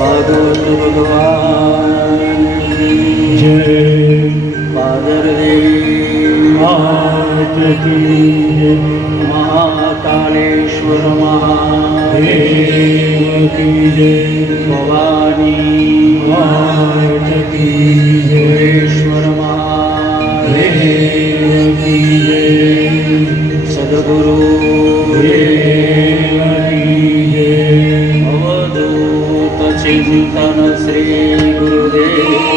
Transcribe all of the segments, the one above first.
ભાગવત ભગવાન જય પાદર દેવી માત કી જય મહાકાલેશ્વર મહાદેવ દેવ કી જય ભવાની માત કી જય સુરેશ્વર મહાદેવ દેવ કી જય સદગુરુ દેવ કી જય અવધૂત ચિંતન શ્રી ગુરુદેવ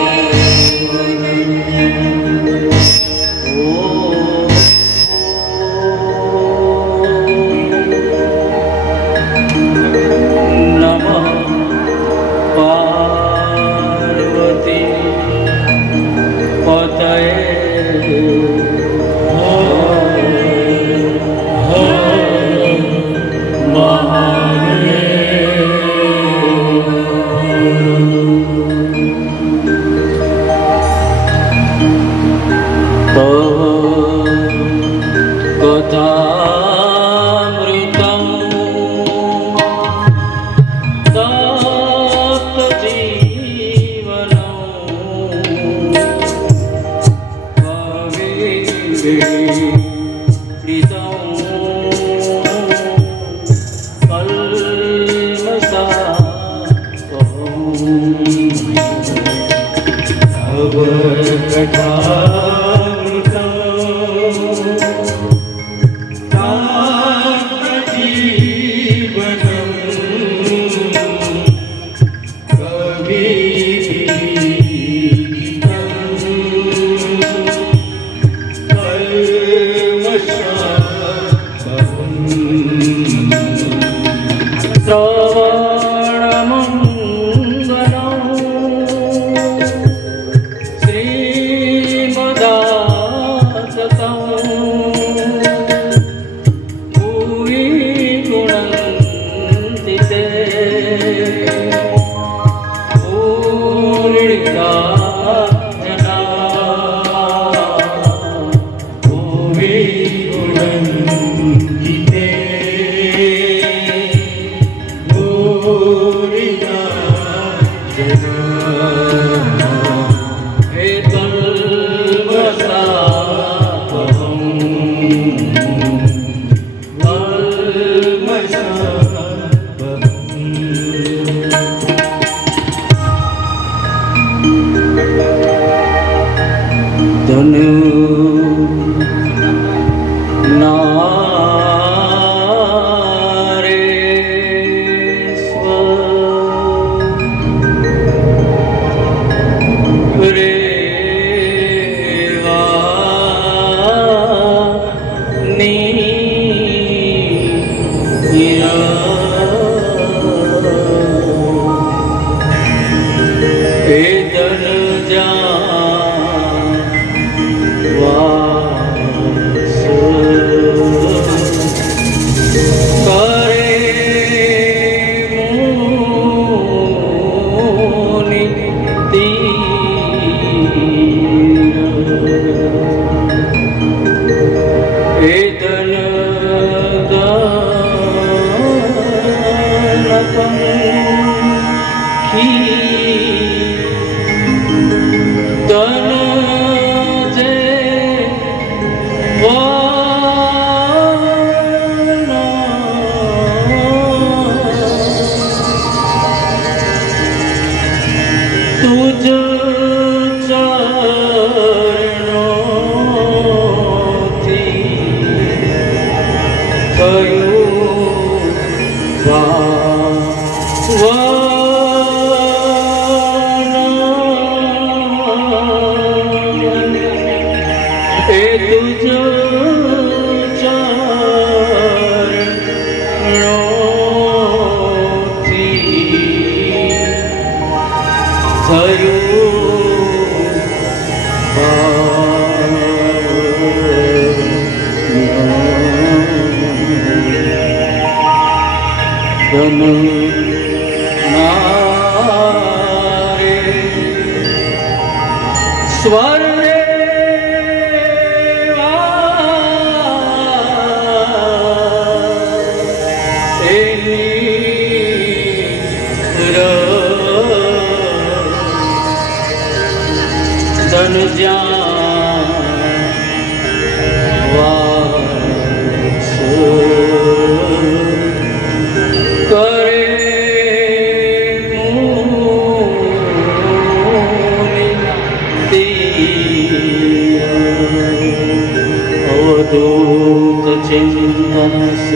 સ્વર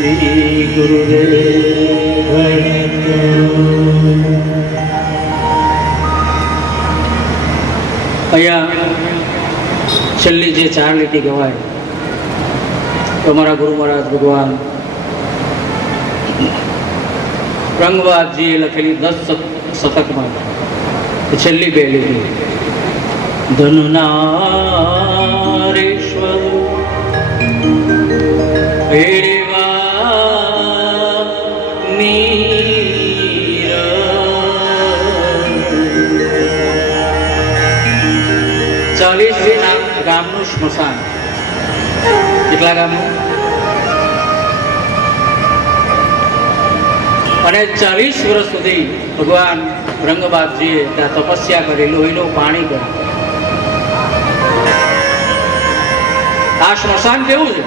શ્રી ગુરુદેવ. અહીંયા છેલ્લી જે 4 લીટી ગવાય તો અમારા ગુરુ મહારાજ ભગવાન રંગવાદજીએ લખેલી 10 શતકમાં છેલ્લી 2 લીટી ધનનારેશ્વર હેરેવા નીર 40 ગામનું સ્મશાન. કેટલા ગામનું? અને 40 વર્ષ સુધી ભગવાન રંગબાદજીએ ત્યાં તપસ્યા કરી, લોહીનું પાણી કર્યું. આ સ્મશાન કેવું છે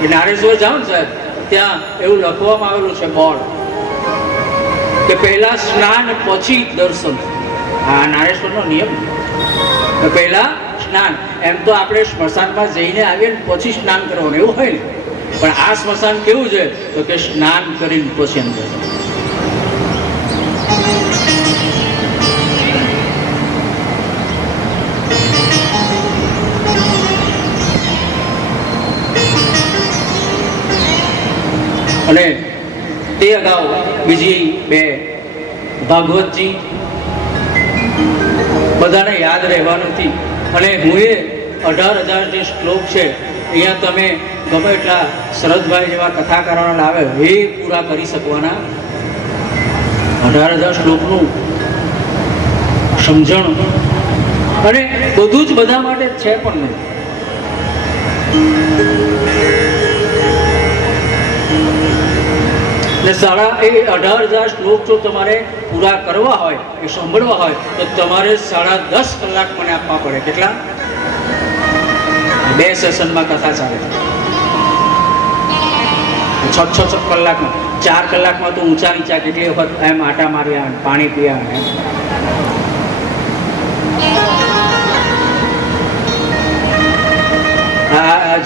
કે નારેશ્વર જાઓ ને સાહેબ, ત્યાં એવું લખવામાં આવેલું છે બોર્ડ કે પહેલા સ્નાન પછી દર્શન. આ નારેશ્વરનો નિયમ છે. પહેલા સ્નાન. એમ તો આપણે સ્મશાનમાં જઈને આવીએ ને પછી સ્નાન કરવાનું એવું હોય ને, પણ આ સ્મશાન કેવું છે તો કે સ્નાન કરીને પછી અંદર. અને તે અગાઉ બીજી 2 ભાગવતજી બધાને યાદ રહેવા નથી. અને હું એ 18,000 જે શ્લોક છે અહીંયા તમે ગમે એટલા શરદભાઈ જેવા કથાકારોને લાવે એ પૂરા કરી શકવાના. 18,000 શ્લોકનું સમજણ અને બધું જ બધા માટે છે પણ નહીં. ને 18,000 શ્લોક જો તમારે પૂરા કરવા હોય એ સાંભળવા હોય તો તમારે 10.5 કલાક મને આપવા પડે. કેટલા? 2 સેશનમાં કથા ચાલે. 6 કલાકમાં 4 કલાકમાં તો ઊંચા નીચા કેટલી વખત એમ આટા માર્યા, પાણી પીયા.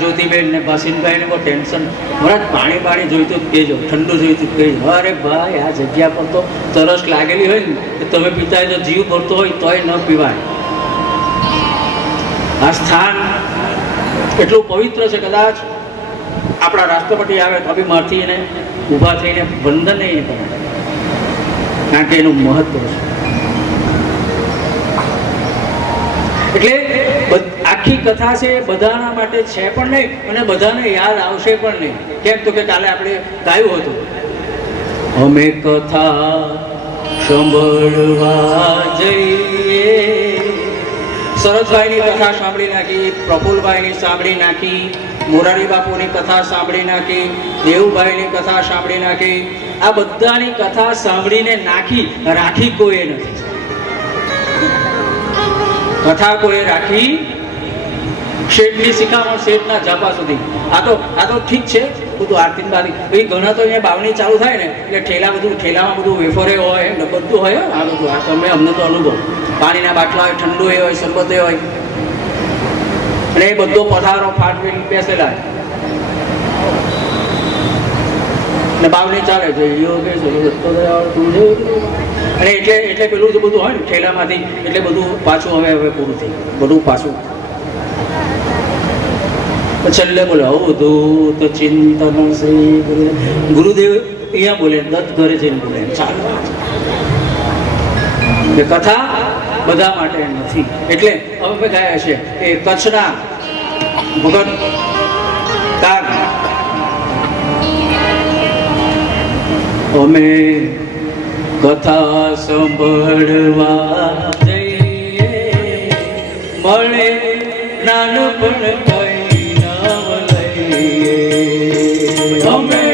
જ્યોતિબેન ને ભાસીનભાઈ ને બહુ ટેન્શન, મહારાજ પાણી જોઈતું જ કહેજો, ઠંડુ જોઈતું જ કહેજો. અરે ભાઈ, આ જગ્યા પર તો તરસ લાગેલી હોય ને તમે પીતા હોય તો જીવ ભરતો હોય તોય ન પીવાય. આ સ્થાન એટલું પવિત્ર છે, કદાચ આપણા રાષ્ટ્રપતિ આવે તો બી મારથી એને ઊભા થઈને વંદન નહીં કરે, કારણ કે એનું મહત્વ છે. એટલે આખી કથા છે બધાના માટે છે પણ નહીં અને બધાને યાદ આવશે પણ નહીં. કેમ તો કે કાલે આપણે ગાયું હતું, અમે કથા સાંભળવા જઈએ. સરસભાઈની કથા સાંભળી નાખી, પ્રફુલભાઈની સાંભળી નાખી, મોરારી બાપુની કથા સાંભળી નાખી, દેવુભાઈની કથા સાંભળી નાખી. આ બધાની કથા સાંભળીને રાખી કોઈ નથી. કથા કોઈ રાખી શેઠની શિખામણ શેઠના જાપા સુધી. આ તો ઠીક છે બધું આરતી બારી. પછી ઘણા તો અહીંયા બાવણી ચાલુ થાય ને એટલે ઠેલામાં બધું વેફરે હોય ને બધું હોય. આ બધું આ તમે અમને તો અનુભવ. પાણીના બાટલા હોય, ઠંડુ એ હોય, શરબત એ હોય, અને એ બધો પથારો ફાટવી બેસેલા ને બાવણી ચાલે છે. અને એટલે પેલું જે બધું હોય ને ઠેલામાંથી એટલે બધું પાછું હવે પૂરું થઈ ગયું. બધું પાછું છેલ્લે બોલે અવધૂત ચિંતન શ્રી ગુરુદેવ અહીંયા બોલે, દત્ત ઘરે જઈને બોલે. ચાલવા કથા બધા માટે નથી. એટલે અમે ગાયા છે એ કચ્છના ભગત કાગ અમે કથા સાંભળવા જઈએ, મળે નાનપણ કઈ નામ લઈએ. અમે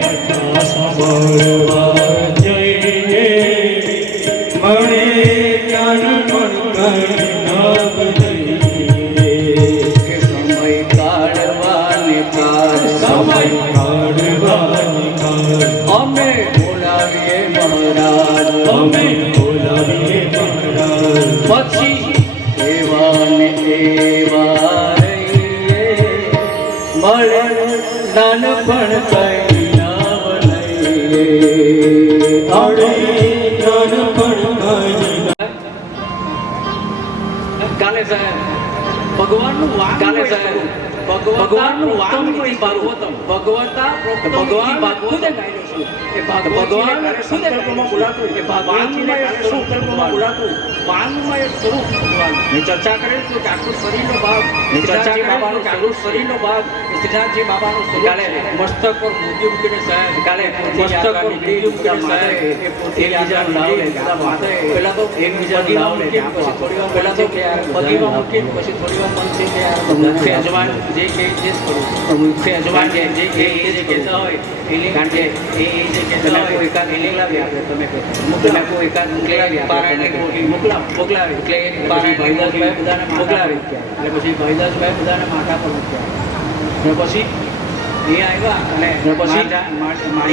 કથા સાંભળવા જઈએ, મળે નાનપણ કઈ નામ લઈએ. સમય કાઢવાને કાળ, સમય કાઢવાને કાળ અમે બોલાવીએ મહારાજ, અમે બોલાવીએ મહારાજ. પછી એવા ને એવા રહીએ, મળે નાનપણ કઈ કાલે સાહેબ ભગવાનનું વાંગ કાલે સાહેબ ભગવાનનું વાંગ ભાગવતમ ભગવતા ભગવાન ભાગવત ગાયેલું છે એ ભગવાન સંકલ્પમાં બોલાતું એ ભગવાનમય સંકલ્પમાં બોલાતું વાંગમય સ્વરૂપ ભગવાન ને ચર્ચા કરે તો આખું શરીરનો ભાગ ચર્ચા બાબાનો આખું શરીરનો ભાગ શ્રીનાથજી બાબાનું સ્વરૂપ કાલે મસ્તક પર મૂકી મૂકીને સાહેબ કાલે મસ્તક પર મૂકી મૂકીને સાહેબ એ પોતે બીજા લાવ લે માથે પહેલા તો એક બીજા લાવ લે પછી થોડી વાર પહેલા તો પગીમાં મૂકી પછી થોડી વાર મનથી કે યાર મુખ્ય અજવાન જે કે જે કરું મુખ્ય અજવાન જે કે એ જે કહેતા હોય એની કારણ કે એ જે કહેતા હોય એકાદ એની લાવી આપે તમે મોકલા કોઈ એકાદ મોકલાવી પારાયણ મોકલાવી એટલે એક ભાઈદાસભાઈ બધાને મોકલાવી એટલે પછી ભાઈદાસભાઈ બધાને માથા પર મૂક્યા ને પછી અહીંયા આવ્યા અને પછી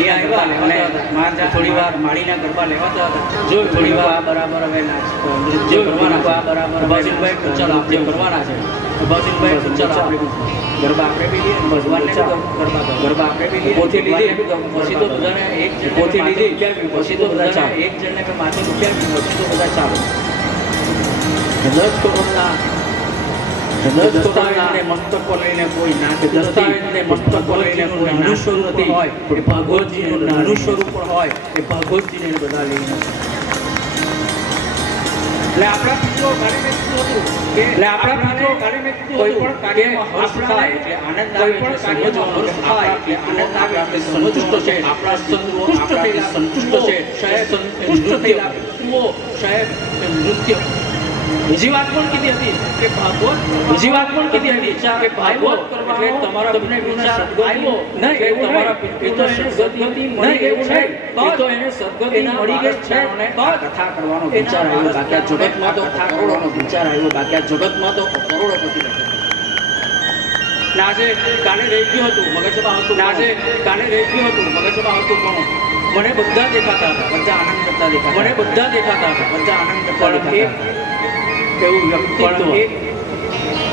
આવ્યા અને થોડી વાર માળીના ગરબા લેવાતા હતા જો થોડી વાર બરાબર હવે જો કરવાના બરાબર બાજુભાઈ ચાલો આપણે કરવાના છે બાજુભાઈ ચાલો આપણે ગરબા આપણે બી લઈએ ભગવાનને ગરબા આપણે બી લઈએ પોતે લીધી પછી તો બધાને એક પોતે લીધી પછી તો બધાને એક જણને કે માથે મૂક્યા પછી તો બધા ચાલો 10 કરોડના દસ્તાવેજને મસ્તક પર લઈને કોઈ નાખે દસ્તાવેજને મસ્તક પર લઈને કોઈ નાનું સ્વરૂપ હોય એ ભગવતજીનું નાનું સ્વરૂપ હોય એ ભગવતજીને બધા લઈને એટલે આપણા મિત્રો કાર્યમાં શું હતું કે એટલે આપણા મિત્રો કાર્યમાં કોઈ પણ કાર્યમાં હર્ષ થાય એટલે આનંદ આવે કોઈ પણ કાર્યમાં હર્ષ થાય એટલે આનંદ આવે એટલે સંતુષ્ટ છે આપણા સંતુષ્ટ થયેલા સંતુષ્ટ છે સાહેબ સંતુષ્ટ થયેલા સાહેબ નૃત્ય બીજી વાત પણ કીધી હતી કે ભાગવત બીજી વાત પણ કીધી હતી કે ભાગવત કરવા એટલે તમારા તમને વિચાર આવ્યો નહીં એવું તમારા પિતૃ સદગતિ મળી ગયું છે તો એને સદગતિ મળી ગઈ છે અને કથા કરવાનો વિચાર આવ્યો બાકી આ જગતમાં તો કથા કરવાનો વિચાર આવ્યો બાકી આ જગતમાં તો કરોડોપતિ બેઠા આજે કાલે રહી ગયું હતું મગજમાં હતું આજે કાલે રહી ગયું હતું મગજમાં હતું કોણ મને બધા દેખાતા હતા બધા આનંદ કરતા દેખાતા મને બધા દેખાતા હતા બધા આનંદ કરતા દેખાતા એવું વ્યક્તિત્વ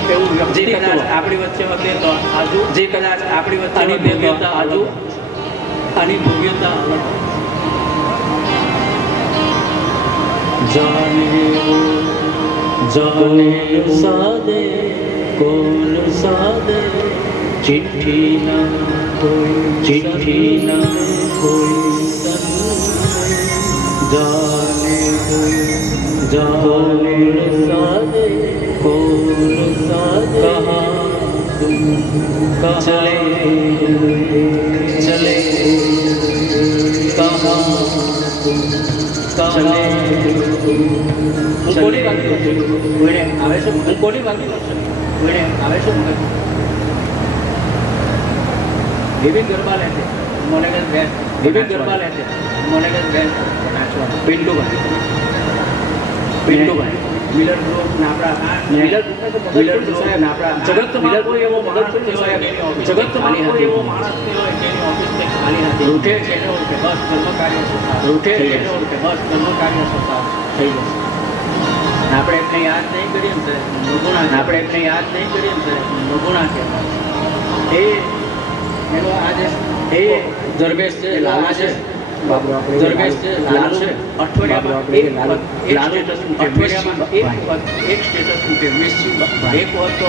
એવું વ્યક્તિ કદાચ આપણી વચ્ચે હોતે તો આજુ જે કદાચ આપણી વચ્ચે ભવ્યતા આજુ આની ભવ્યતા અલગ જાને સાદે કોલ સાદે ચિઠ્ઠી ના કોઈ જાને जाने सादे कोल सादे कहाँ तुम चले चले कहाँ तुम चले कोली बाकी कोई आवे से कोली बाकी कोई आवे से विभिन्न गरबा लेते मोने के बैठ विभिन्न गरबा लेते मोने के बैठ पिंडू बाकी પિન્ટુભાઈ મિલર ગ્રુપ નાપડા મિલર સાહેબ નાપડા જગતમાં કોઈ એવો માણસ સાહેબ જગતમાં કોઈ એવો માણસ હોય જેની ઓફિસ તે ખાલી નથી રૂઠે છે એનો કે બસ કર્મકાર્ય રૂઠે છે એનો કે બસ કર્મકાર્ય થઈ જશે આપણે એમને યાદ નહીં કરીએ ને મગુણા આપણે એમને યાદ નહીં કરીએ ને મગુણા કહેવાય એ એનો આજે એ દરવેશ છે લાલા છે દરવેશ છે લાલ છે અઠવાડિયામાં એક સ્ટેટસ મૂકે મિસ્યુ એક વખત તો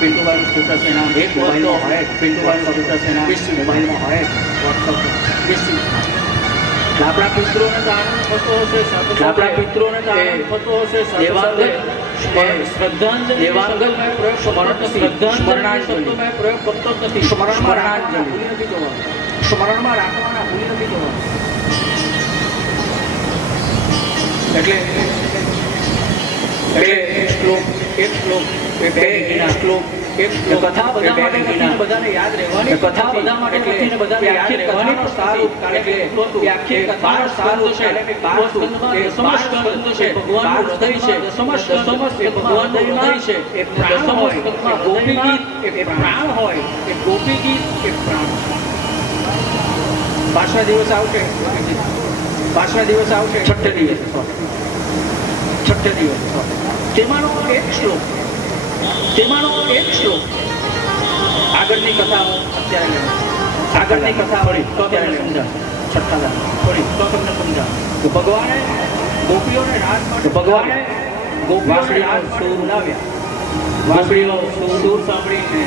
પિન્ટુભાઈનું સ્ટેટસ એના એક વખત તો હોય પિન્ટુભાઈનું સ્ટેટસ એના મિસ્યુ મોબાઈલમાં હોય વોટ્સઅપ મિસ્યુ આપણા પિતૃઓને તો આનંદ થતો હશે આપણા પિતૃઓને તો આનંદ થતો હશે શ્રદ્ધાંજલિ દેવાંગલમાં પ્રયોગ સ્મરણાંજલિ પ્રયોગ કરતો જ નથી સ્મરણાંજલિ નથી જોવાનું સ્મરણમાં રાખવાના ભૂલી નથી જોવાનું એટલે એક શ્લોક બે શ્લોક એક કથા બધા માટે બધાને યાદ રહેવાની કથા બધા માટે નથી બધાને યાદ રહેવાની તો સારું કારણ કે આખી કથા સારું છે એટલે સમસ્ત છે ભગવાનનું હૃદય છે સમસ્ત ભગવાનનું હૃદય છે એ પ્રાણ હોય ગોપી ગીત એ પ્રાણ હોય એ ગોપી ગીત એ પ્રાણ પાછલા દિવસ આવશે છઠ્ઠે દિવસ તેમાંનો એક શ્લોક આગળની કથા અત્યારે આગળની કથા વળી તો ત્યારે સમજાવ છઠ્ઠા દાન વળી તો તમને સમજાવ ભગવાને ગોપીઓને રાસ માટે ભગવાને ગોપીઓનો સુર લાવ્યા. ગોપીઓ સુર સાંભળીને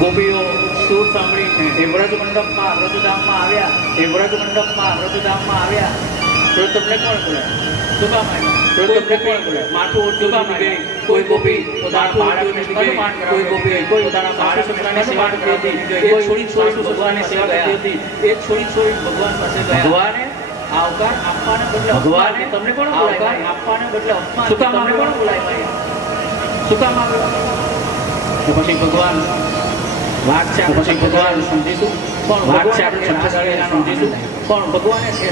ગોપીઓ સુર સાંભળીને એ વ્રજમંડપમાં વ્રજધામમાં આવ્યા. એ વ્રજમંડપમાં વ્રજધામમાં આવ્યા. તો તમને કોણ બોલાય? શું કામ આવ્યા? તો તમને કોણ બોલાય? માથું ઓછું કામ આવ્યા? કોઈ ગોપી પોતાના બાળકને સ્તનપાન કરાવતી, કોઈ ગોપી કોઈ પોતાના બાળકને સેવા કરતી હતી, એક છોડી ભગવાનની સેવા કરતી હતી, એક છોડી ભગવાન પાસે ગયા. ભગવાને આવકાર આપવાને બદલે ભગવાને તમને કોણ આવકાર આપવાને બદલે અપમાન શું કામ તમને કોણ બોલાય? શું કામ આવ્યો? તો પછી ભગવાન વાત છે, પછી ભગવાન સમજીશું પણ વાત છે આપણે સમજીશું પણ ભગવાને છે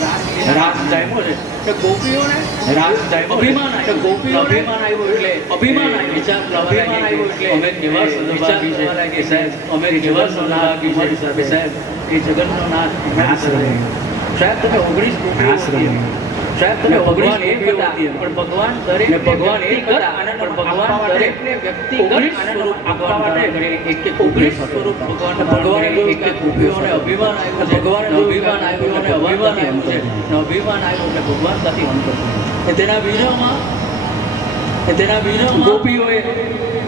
રાસ જામ્યો છે કે ગોપીઓને રાસ જામ્યો અભિમાન આવ્યું. ગોપીઓને અભિમાન આવ્યું એટલે અભિમાન આવ્યું વિચાર અભિમાન આવ્યું એટલે અમે કેવા સદભાગી છે કે સાહેબ, અમે કેવા સદભાગી છે સાહેબ. એ જગતનો નાથ નાશ રહ્યો સાહેબ. તમે 19 ગોપીઓ સાહેબ, તમે ભગવાન એક હતા પણ ભગવાન દરેક ભગવાન એક હતા પણ ભગવાન દરેક વ્યક્તિગત સ્વરૂપ આપવા માટે એક એક 19 સ્વરૂપ ભગવાન એક એક ગોપીઓને અભિમાન આવ્યું છે. ભગવાન અભિમાન આવ્યું અને અભિમાન આવ્યું છે. અભિમાન આવ્યું એટલે ભગવાન ત્યાંથી અંત થયો. તેના વિરહમાં ગોપીઓએ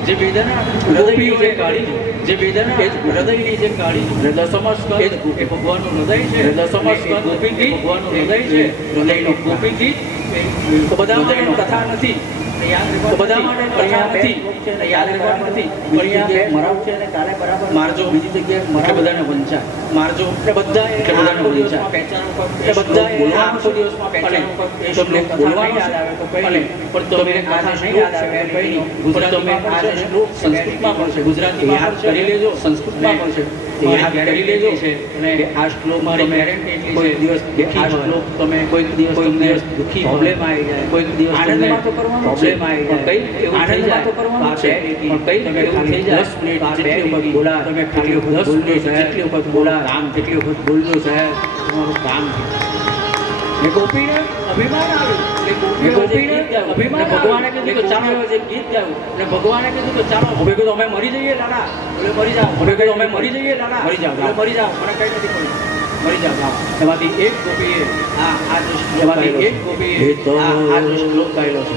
જે વેદના ગોપીઓએ કાઢી, જે વેદના એ હૃદયની જે કાઢી, દસમસ્ક એ ભગવાનનું હૃદય છે. દસમસ્ક ગોપી ગીત ભગવાનનું હૃદય છે. હૃદયનું ગોપી ગીત તો બધા માટે કથા નથી, બધા માટે કથા નથી, યાદ રહેવાનું નથી. બીજી જગ્યાએ મરાવ છે અને કાલે બરાબર મારજો, બીજી જગ્યાએ મરાવ બધાને વંચા મારજો એટલે બધા એટલે બધાને વંચા પહેચાન ઉપર એટલે બધા આખો દિવસમાં પહેચાન ઉપર એ તમને કથા યાદ આવે તો કઈ પણ તમે કથા નહીં યાદ આવે કઈ નહીં. ગુજરાતીમાં પણ છે, સંસ્કૃતમાં પણ છે, ગુજરાતીમાં યાદ કરી લેજો, સંસ્કૃતમાં પણ છે યાદ કરી લેજો. અને આ શ્લોક મારી ગેરંટી એટલી છે આ શ્લોક તમે કોઈક દિવસ તમને દુઃખી પ્રોબ્લેમ આવી જાય, કોઈક દિવસ આનંદમાં તો કરવાનો પ્રોબ્લેમ આવી જાય, કઈ એવું થઈ જાય તો કરવાનું છે પણ કઈ તમે ખાલી 10 મિનિટ જેટલી વખત બોલા, તમે ખાલી 10 મિનિટ જેટલી વખત બોલા, રામ જેટલી વખત બોલજો સાહેબ, તમારું કામ એ ગોપીને અભિમાન આવ્યું. ગોપીને અભિમાન ભગવાને કીધું કે ચાલો જે ગીત ગાયું અને ભગવાને કીધું કે ચાલો હવે કીધું અમે મરી જઈએ લાલા, એટલે મરી જાઓ. હવે કીધું અમે મરી જઈએ લાલા, મરી જાઓ, એટલે મરી જાઓ, મને કઈ નથી પડ્યું, મરી જાઓ. એમાંથી એક ગોપીએ આ જે એમાંથી એક ગોપીએ આ જે શ્લોક ગાયેલો છે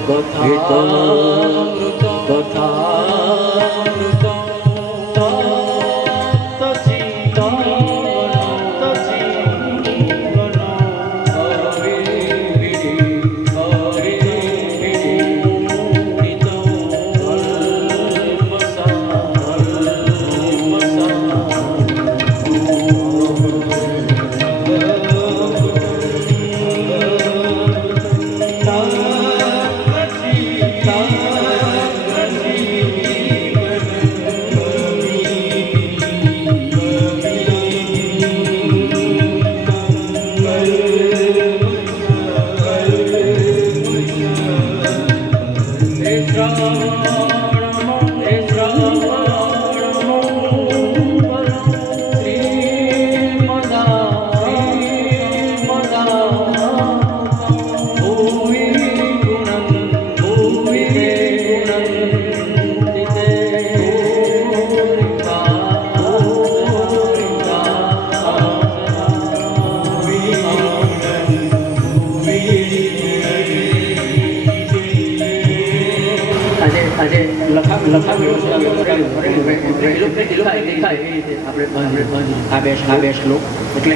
આ બે શ્લોક એટલે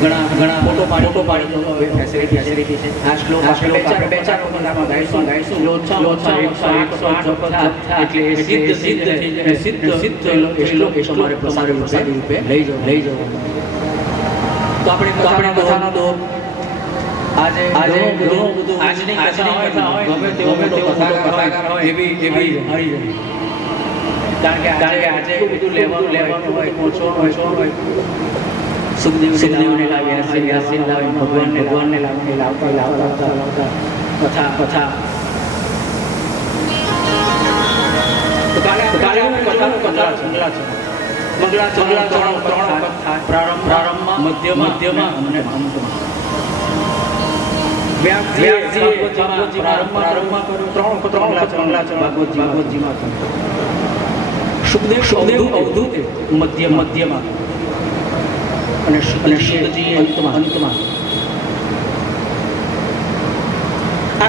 ઘણા ફોટો પાડી ફેસિલિટી છે. આ શ્લોક બે ચાર વખત ગાઈશું એટલે સિદ્ધ શ્લોક એ તમારે પ્રસારી રૂપે લઈ જાઓ. તો આપણે કથાનો તો આજે આજની કથા હોય ગમે તેવો કથાકાર હોય એવી આવી જાય. કારણ કે આજે બધું લેવાનું હોય, પહોંચવાનું હોય. સુખદેવને લાવી યાસીન લાવી ભગવાનને લાવી લાવતા કથા તો કાલે કથાનો મંગળા ત્રણ પ્રારંભમાં મધ્યમાં અને અંતમાં. ભાગવતજીમાં સુખદેવ અવધૂત મધ્યમાં અને શિવજી અંતમાં.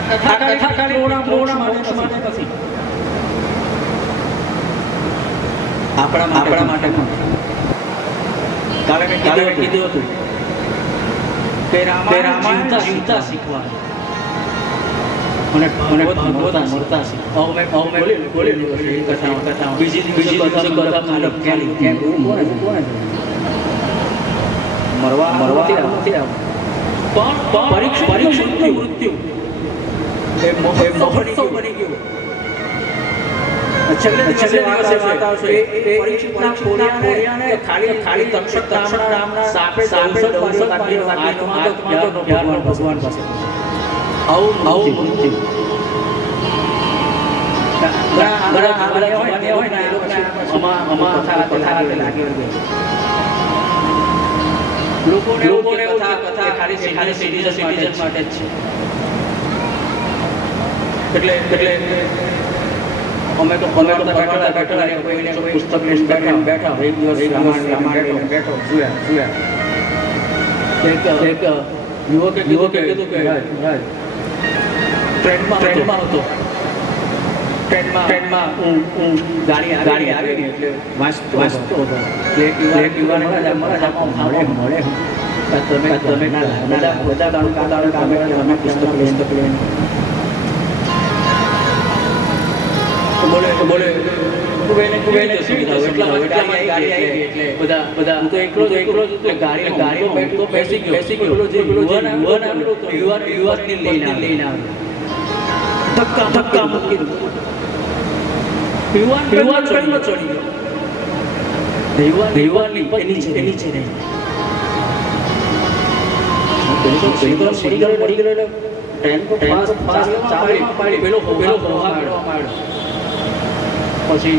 કથા ખાલી ઓળા મોક્ષ માટે નથી, આપણા માટે પણ. કાલે મેં કીધું હતું કે રામાયણ જીવતા શીખવા અને ભગવત મળતા શીખવા. મેં બોલી કથા બીજી કથા કેમ મરવા નથી પણ પરીક્ષા મૃત્યુ એ મહોત્સવ બની ગયો. છેલ્લે દિવસે વાત આવશે એ પરીક્ષિતના ખોડિયાને ખાલી તક્ષક નામના સાપે ભગવાન પાસે આવું મૃત્યુ ઘણા હોય ને લોકોને કથા ખાલી સિટીઝન માટે જ છે. એટલે અમે તો બેઠા કોઈને પુસ્તક લઈને બેઠા એક દિવસ રામાયણ બેઠો જોયા એક યુવકે કીધું કે ટ્રેનમાં હતો. ટ્રેનમાં ગાડી આવી એટલે વાંચતો હતો. એક યુવાને મળે તમે બધા કામે પુસ્તક લઈને બોલે કુબેને સુવિધા એટલા ગાડી આવી એટલે બધા હું તો એકલો જ ગાડી બેઠો બેસી ગયો. જે યુવાનને લઈને આવ્યો. ધક્કા મૂકી યુવાન પહેલો ચડી ગયો. યુવાનની એની છે નહીં પડી ગયો. ટ્રેન પાડી પેલો પછી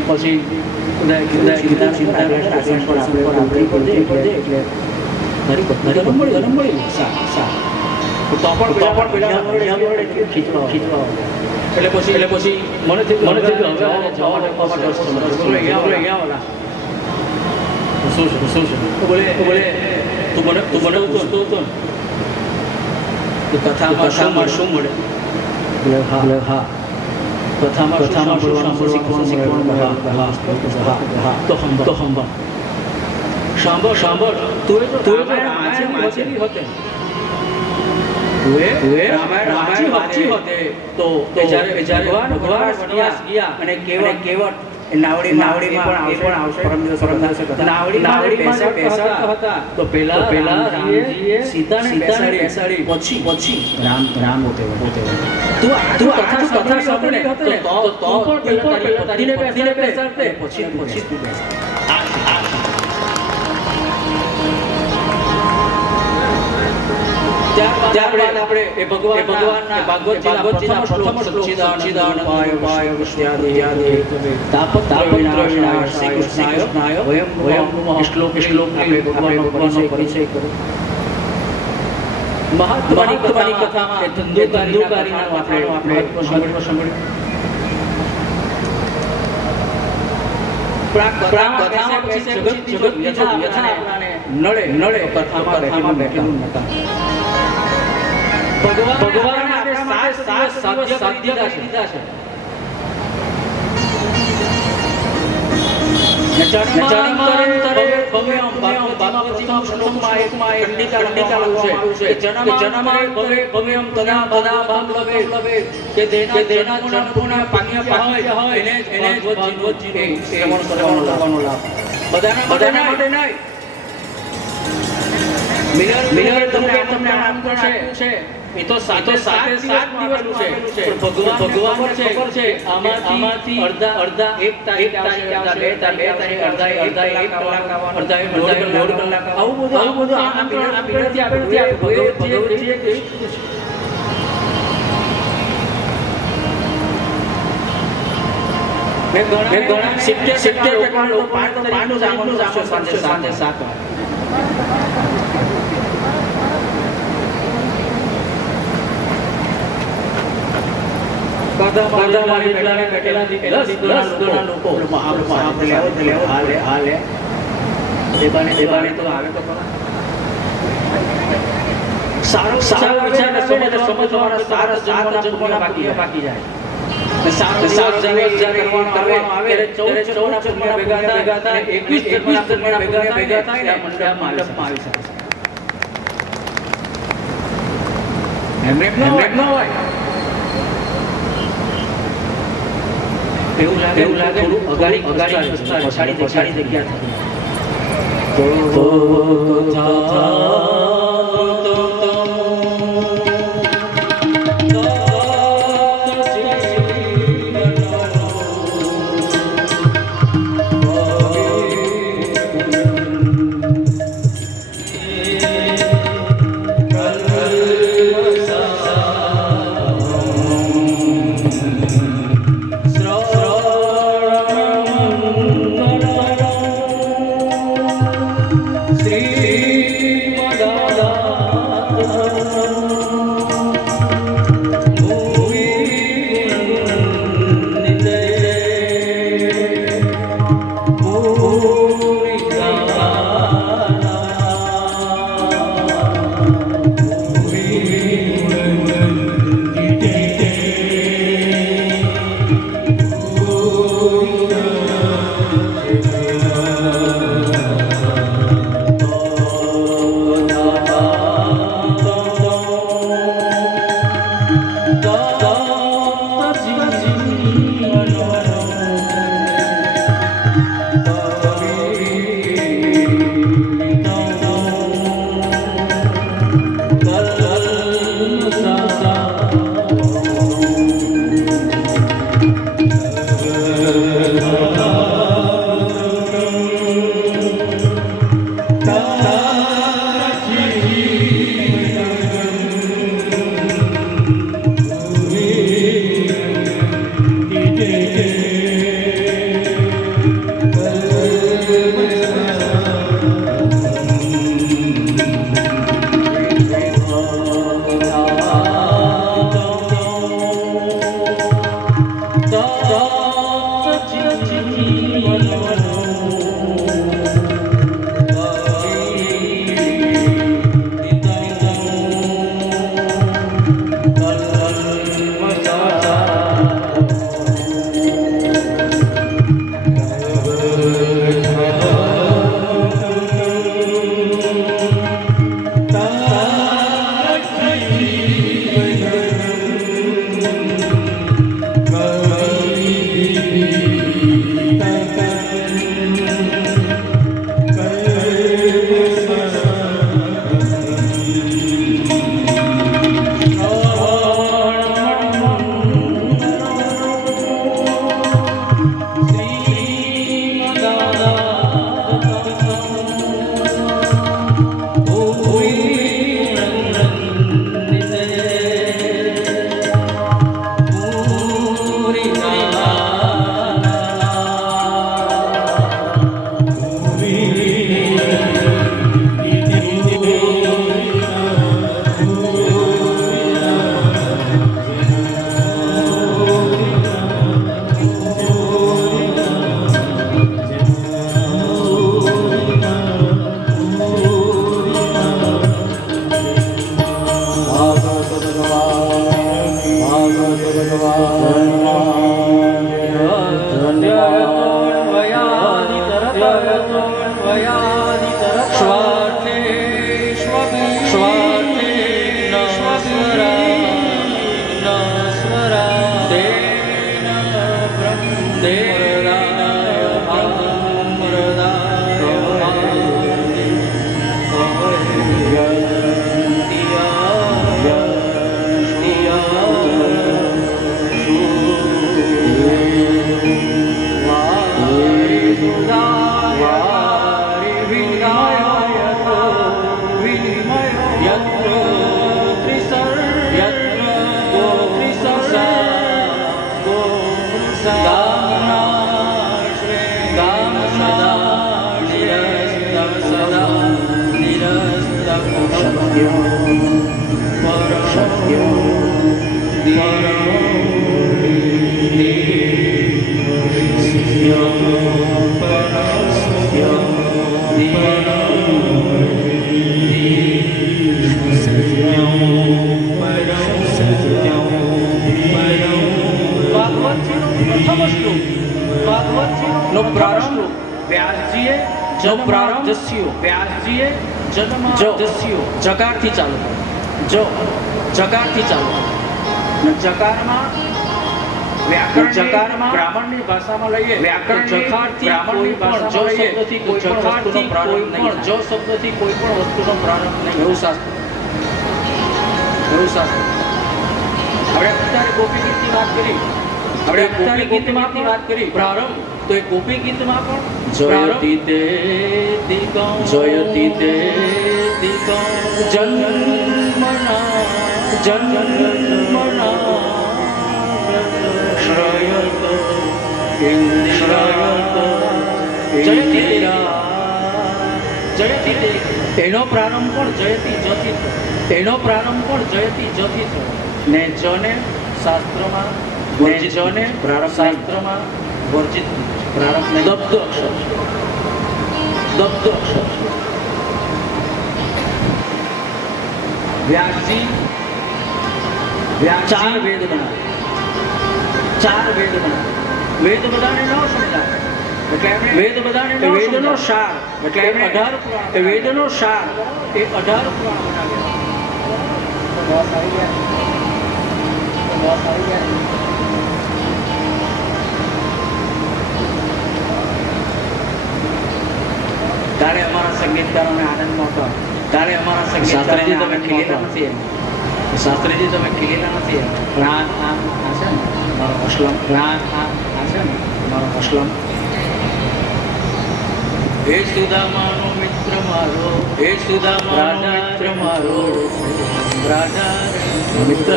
એટલે પછી મને થયું બોલે તું કથામાં શું મળે? હા કથામાં શીખવાનું તો સાંભળ તું વાંચેલી હોતે તો જ્યારે ભગવાન ગયા અને કેવટ નાવડીમાં પણ આવશે પરમ દિવસે નાવડીમાં બેસતા હતા તો પેલા સીતાને બેસાડી પછી રામ પોતે તું કથા સાંભળે તો તારી પત્નીને બેસાડતે પછી તું બેસ. ત્યારબાદ આપણે એ ભગવાનના ભાગવતજીના પ્રથમ શ્લોક સચ્ચિદાનંદ વિષ્ણ્યાદિ તાપત્ર વિનાશાય શ્રી કૃષ્ણાય વયમ શ્લોક આપણે ભગવાનનો પરિચય કરો. મહત્વની કથામાં ધંધુકારીના આપણે સાંભળ્યું. કથામાં જગત યથા નળે કથામાં બેઠેલું નતા. ભગવાન આપણે સાત દીધા છે. જન્માંતરે પ્રથમ શ્લોકમાં એકમાં કંડિકા લખ્યું છે જન્માંતરે ભવ્યમ તદા ભાગ લવે કે જેના જન્મપુણ્ય પાક્યા હોય એને ભગવતજીને શ્રવણ કરવાનો લાભ. બધાના માટે નહીં. મિલર તમને આમંત્રણ છે એ તો સાત દિવસનું છે. ભગવાન છે આમાંથી અડધા એક તારીખ આવશે, બે તારીખ અડધા એક કલાક આવવાનું, અડધા દોઢ કલાક આવું બધું આમંત્રણ આપી. ઘણા 70 લોકો 5 તારીખનું સાંજે 7 સારો સારો વિચાર સમજ તમારા સારા જન્મના બાકી જાય. સાત દિવસ કરવાનો આવે ત્યારે 14 જન્મના ભેગા થાય 21 જન્મના ભેગા થાય ને મંડપમાં આવી શકે. એમ ન હોય. એવું લાગે થોડું અગાડી પછાડી જગ્યા શ્રી સત્યં પરમ સત્યં ભાગવતજીનો પ્રથમ શ્લોક, ભાગવતજીનો પ્રારંભ વ્યાસજીએ જન્માદ્યસ્યો, વ્યાસજીએ જન્માદ્યસ્યો જકારથી ચાલુ જકારથી ચાલુ ને જકારમાં વ્યાકરણ બ્રાહ્મણની ભાષામાં લઈએ વ્યાકરણ જકારથી બ્રાહ્મણની ભાષામાં લઈએ કોઈ જકારથી કોઈ પણ જો શબ્દથી કોઈ પણ વસ્તુનો પ્રારંભ નહીં, એવું શાસ્ત્ર હવે અત્યારે ગોપી ગીતની વાત કરી, આપણે અત્યારે ગીતમાં પણ વાત કરી પ્રારંભ, તો એ ગોપી ગીતમાં પણ જયતિ તે દિગં જયતિ તે દિગં જન્મના શ્રયત જયતિ તે એનો પ્રારંભ પણ જયતિ જથી થયો, એનો પ્રારંભ પણ જયતિ જથી થયો ને જને શાસ્ત્રમાં જને શાસ્ત્રમાં વર્જિત પ્રારંભ દબ્ધ અક્ષર વ્યાસજી ચાર વેદ બનાવ્યા, વેદ બધાને ન સમજાય એટલે વેદ બધાને વેદનો સાર એટલે 18 પુરાણ, વેદનો સાર એ 18 પુરાણ બનાવ્યા. તારે અમારા સંગીતકારોને આનંદ મળતો, તારે અમારા સંગીતકારોને તમે ખીલેલા નથી, શાસ્ત્રીજી તમે ખીલેલા નથી. રાન આ છે ને મારો અસલમ, રાન આ છે ને મારો અસલમ. હે સુદામાનો મિત્ર મારો, હે સુદામાનો મિત્ર મારો રાજા મિત્ર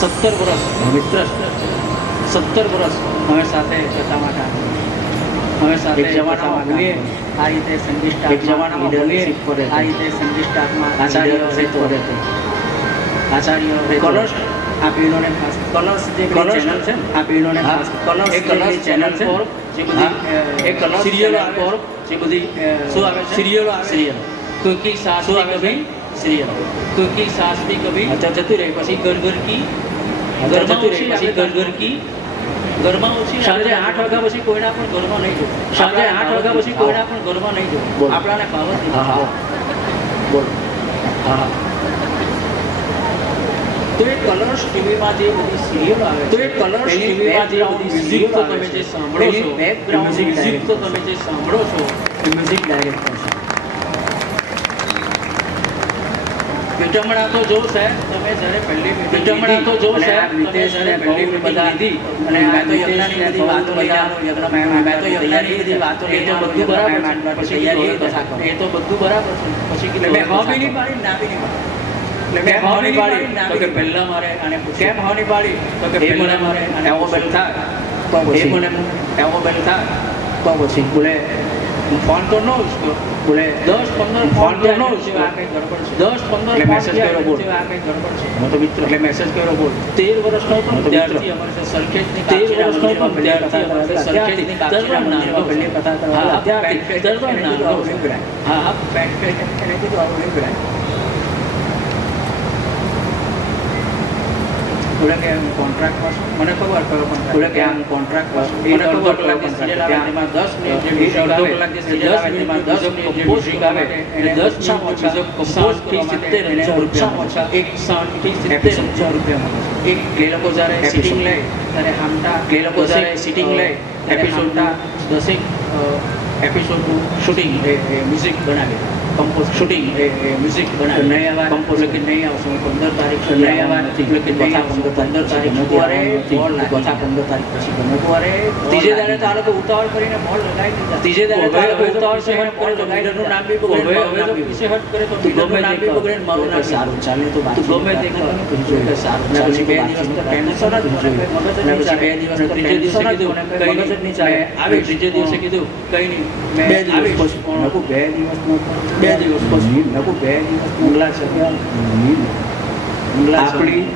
17 વર્ષ મિત્ર 17 વર્ષ અમે સાથે કથા માટે અમે સાથે જમાનામાં બોલીએ આ રીતે સંગીત સ્ટાફ જમાનામાં બોલીએ આ રીતે સંગીત સ્ટાફમાં આચાર્ય કલર્સ આ પીનોને ખાસ કલર્સ જે ચેનલ છે આ પીનોને ખાસ કલર્સ એ કલર્સ ચેનલ છે જે બધી એ કલર્સ સિરિયલો આવે જે બધી શું આવે સિરિયલો આવે સિરિયલ કોઈ કી સાસ આવે કભી સિરિયલ કોઈ કી સાસ ભી કભી અચ્છા જતી રહી પછી ઘર કી ઘર જતી રહી પછી ઘર કી ઘરમાં ઓછી સાંજે 8 વાગ્યા પછી કોઈના પણ ઘરમાં નહીં જવું, સાંજે 8 વાગ્યા પછી કોઈના પણ ઘરમાં નહીં જવું, આપણાને ભાવ જ નહીં. બોલો હા. તો એ કલર્સ ટીવીમાં જે બધી સિરિયલ આવે, તો એ કલર્સ ટીવીમાં જે બધી મ્યુઝિક તો તમે જે સાંભળો છો, બેકગ્રાઉન્ડ મ્યુઝિક તો તમે જે સાંભળો છો એ મ્યુઝિક ડાયરેક્ટર છે. વિટમણા તો જો સાહેબ તમે જ્યારે પહેલી વિટમણા તો જો સાહેબ નિતેશને પહેલી બધા લીધી અને મેં તો યજ્ઞની બધી વાતો લઈને યજ્ઞ મેં તો યજ્ઞની બધી વાતો લઈને બધું બરાબર પછી તૈયારી એ તો બધું બરાબર છે પછી કે મેં હોબી ની પાડી નાબી ની પાડી એટલે મેં હોબી ની પાડી તો કે પહેલા મારે આને કેમ હોની પાડી તો કે પહેલા મારે આને એવો બેલ થાય તો પછી મને એવો બેલ થાય તો પછી બોલે ફોન તો નો उसको बोले 10-15 ફોન તો નો उसको આ કઈ ગડબડ છે 10-15 મેસેજ કર્યો બોલ આ કઈ ગડબડ છે હું તો મિત્ર એટલે મેસેજ કર્યો બોલ 13 વર્ષનો હતો ત્યારથી અમારે સાથે સરખેજની 13 વર્ષનો હતો ત્યારથી અમારે સરખેજની કાચીના નાનો પહેલી કથા કરવા ત્યારથી દરબાર નાનો હા હા પેન્ટ એને કીધું આવું નહીં કરાય બોલે કે હું કોન્ટ્રાક્ટમાં છું મને ખબર કયો કોન્ટ્રાક્ટ બોલે કે હું કોન્ટ્રાક્ટમાં છું મને ખબર કલાકની સિરિયલ આવે તેમાં 10 મિનિટ જે મ્યુઝિક અડધો કલાકની સિરિયલ આવે તેમાં 10 મિનિટ જે મ્યુઝિક આવે એને 10 થી ઓછા 1 સાઉન્ડ થી 70 રૂપિયા મળે. એક એ લોકો જ્યારે સિટિંગ લે ત્યારે આમટા એ લોકો જ્યારે સિટિંગ લે એપિસોડના 10 એપિસોડનું શૂટિંગ એ મ્યુઝિક બનાવે कंपोज शूटिंग म्यूजिक बना नए आवाज कंपोज लेकिन नहीं आवश्यक 15 तारीख से नए आवाज लेकिन नहीं आवश्यक 15 तारीख નકવારે બોલ કથા 15 તારીખ પછી નકવારે ત્રીજે દાડે તો આ લોકો ઉતાવળ કરીને બોલ લગાવી દીધા ત્રીજે દાડે તો ઉતાવળ છે હટ કરે તો લીડરનું નામ બી બગડે હવે તો પીછે હટ કરે તો લીડરનું નામ બી બગડે મારું નામ સારું ચાલે તો બાકી ગમે તે કે સારું ચાલે બે દિવસ તો ટેન્શન જ મગજ બે દિવસ તો ત્રીજે દિવસે કીધું કઈ મગજ જ નહીં ચાલે આવી ત્રીજે દિવસે કીધું કઈ નહીં બે દિવસ પછી નકુ બે દિવસ બે દિવસ પછી નકુ બે દિવસ મંગલા છે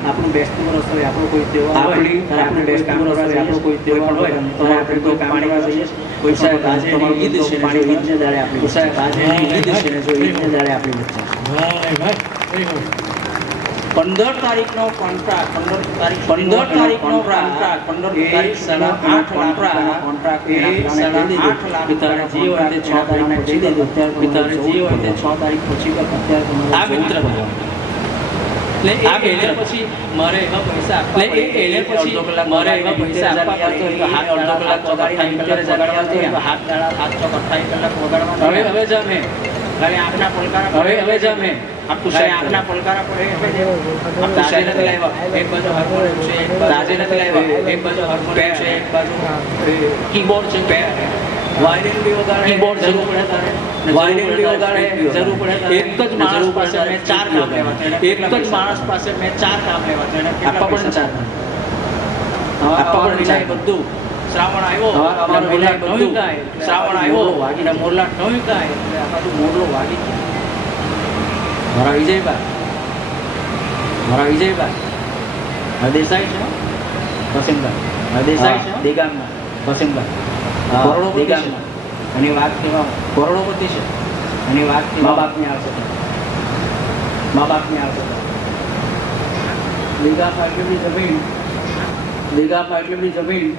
આપણું બેસતું વર્ષ હોય આપણો કોઈ તહેવાર આપણું બેસતું વર્ષ હોય આપણો કોઈ તહેવાર હોય તો આપણે કોઈ પાણીમાં જઈએ કોઈ સાહેબ આજે ઈદ છે પાણી ઈદને દાડે આપણી સાહેબ આજે ઈદ છે ને જો ઈદને દાડે આપણી વચ્ચે ભાઈ ભાઈ 15 તારીખનો કોન્ટ્રાક્ટ 15 તારીખનો કોન્ટ્રાક્ટ 15 તારીખ સાડા 8 કોન્ટ્રાક્ટ પિતાને જે હોય તે 6 તારીખ પછી દે દો પિતાને જે હોય તે 6 તારીખ પછી અત્યારે આ મિત્ર એટલે એને પછી મારે એવા પૈસા આપવા પડે એને પછી મારે એવા પૈસા આપવા પડે તો હાથ અડધો કલાક વગાડવાની 70,000 તો હાથ દાડા 7 કલાક વગાડવાનું હવે જા મેં અરે આપના પલકારા હવે જા મેં આપના પલકારા પડે એટલે તાજે નથી લાવ્યા એક બાજુ હાર્મોનિયમ છે એક બાજુ તાજે નથી લાવ્યા એક બાજુ હાર્મોનિયમ છે એક બાજુ કીબોર્ડ છે વાયરિંગ બી વગાડે કીબોર્ડ જરૂર પડે તારે વાયરિંગ બી વગાડે જરૂર પડે એક જ માણસ પાસે મેં 4 કામ લેવા છે એક જ માણસ પાસે મેં 4 કામ લેવા છે આપવા પડે 4 આપવા પડે ચાહે બધું શ્રાવણ આવ્યો અમારો મોરલા બધું શ્રાવણ આવ્યો વાગીને મોરલા ટોઈ ગાય એટલે આ બાજુ મોરલો વાગી ગયો મારા વિજયભાઈ દેસાઈ છે વસીમભાઈ દેસાઈ છે દેગામના વસીમભાઈ કરોડોપતિ છે અને વાત કેવા કરોડોપતિ છે અને વાત મા બાપની આવશે લીગા ફાટલી જમીન